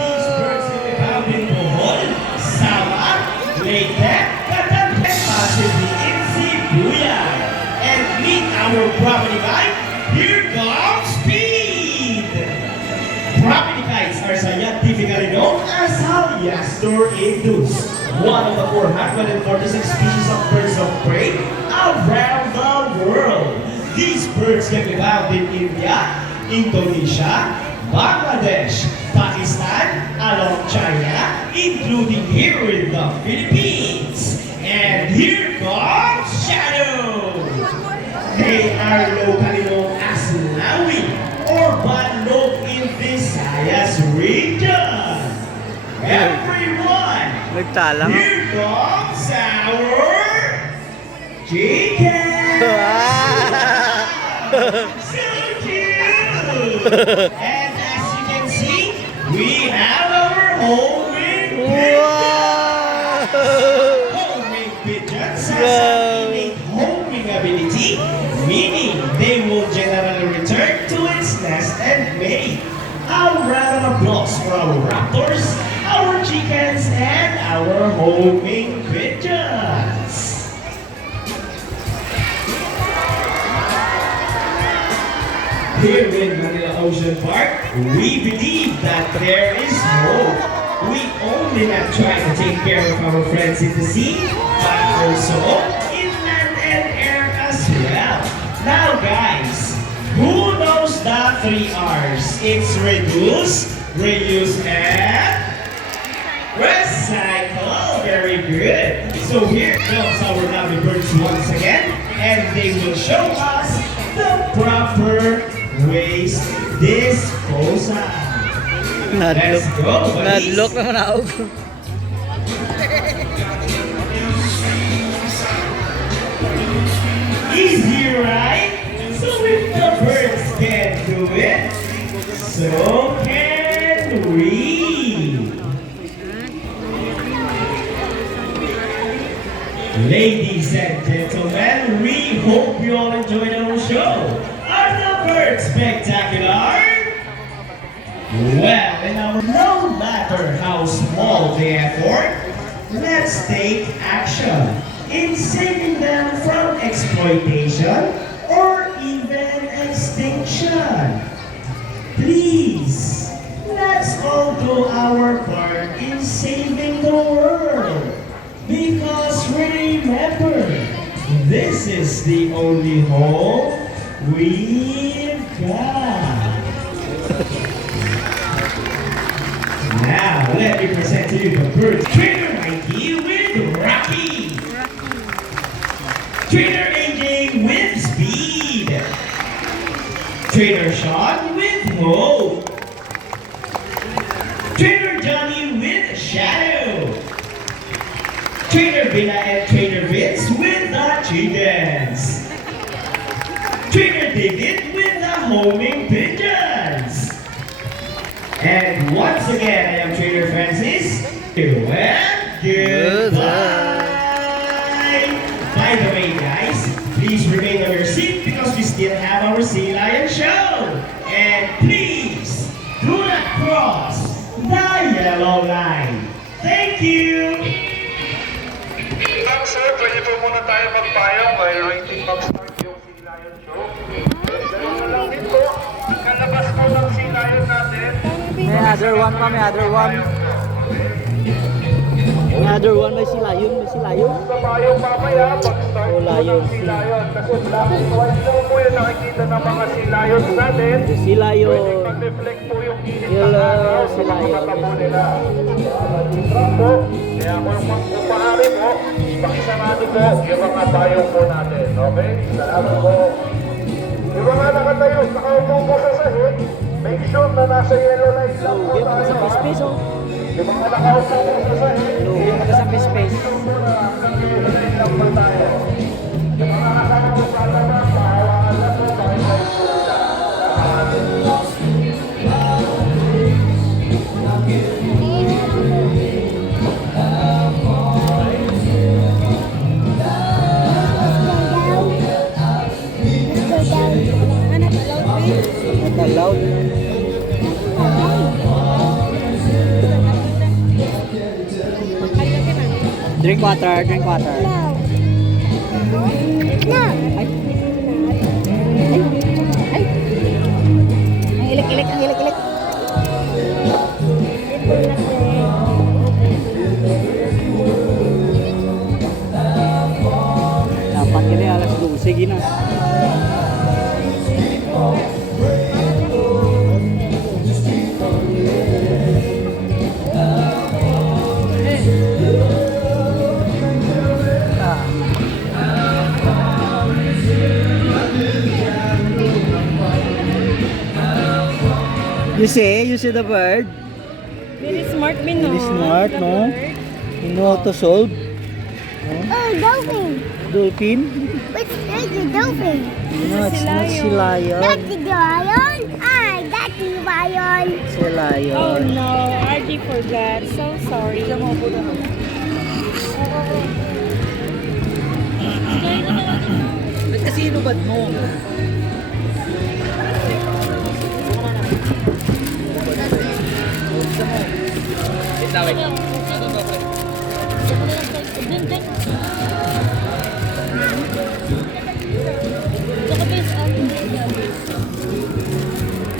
These birds can be found in Bohol, Samar, Leyte, Cavite, possibly in Sibuyan. And meet our property guide. Here comes Speed. Property guides are scientifically known as Haliastor indus, one of the 446 species of birds of prey around the world. These birds can be found in India, Indonesia, Bangladesh, Pakistan, along China, including here in the Philippines. And here comes Shadow. They are locally known as Lawi or Banlog in Visayas region. Everyone, here comes our chicken. So cute. And as you can see, we have our homemade pigeons. Homemade pigeons has an innate homing ability, meaning they will generally return to its nest and mate. A round of applause for our raptors, our chickens, and our homing pigeons. Here in Manila Ocean Park, we believe that there is hope. We only not try to take care of our friends in the sea, but also in land and air as well. Now guys, who knows the 3 R's? It's reduce, reuse, and recycle. Very good. So here comes our lovely birds once again, and they will show us the proper waste disposal. Let's go, buddies. Nadlock naman ako. Easy, right? So if the birds can do it, so can we. Ladies and gentlemen, we hope you all enjoyed our show. Are the birds spectacular? Well, no matter how small the effort, let's take action in saving them from exploitation or even extinction. Please, let's all do our part in saving the world. Because remember, this is the only home we've got. Now, let me present to you the birds. Trainer Mikey with Rocky. Trainer AJ with Speed. Trainer Sean with Hope. Trainer Johnny with Shadow. Trainer Vina and Trainer Vince with the chickens. Trainer David with the homing pigeons. And once again, I am Trainer Francis. And goodbye. By the way, guys, please remain on your seat because we still have our Sea Lion show. And please do not cross the yellow line. Thank you. Sir, pwede po muna tayo magpayong while waiting mag-start yung Sea Lion show. Ganun na lang din po. Kalabas po ng Sea Lion natin. May other one pa, may other one. May other one, may Sea Lion, may Sea Lion. Sa payong mamaya, mag-start po ng Sea Lion. Kasi black and white lang po yung nakikita ng mga Sea Lions natin. Sea Lion. Pwede mag-reflect po yung init ng Yellow araw Sea sa mga Lion. tabo nila. Po. Kaya kung maaari po, pakisarado po yung mga payong po natin. Okay? Salamat po. Yung mga nakatayo, nakaupo po sa sahig, make sure na nasa yellow light lang po Lugyan tayo. mo sa space, oh. Yung mga nakaupo po sa sahig, Lugyan mo sa space. hanggang yellow light lang po tayo. Yung mga kasama po sa labas, pahawakan lang po, pakisarado po sila. Loud. Drink water, drink water. No. No. Ay, Ay. Ang ilik-ilik, ang ilik-ilik. dapat kini alas 12 gina. You see the bird? Very smart, Bino. Very smart, no? You know how to solve? Oh, dolphin. Dolphin? Which is the dolphin? No, it's not si lion. That's the lion. Ah, that's the lion. Si lion. Oh no, RG forgot. So sorry. Ba't kasi inubad mo?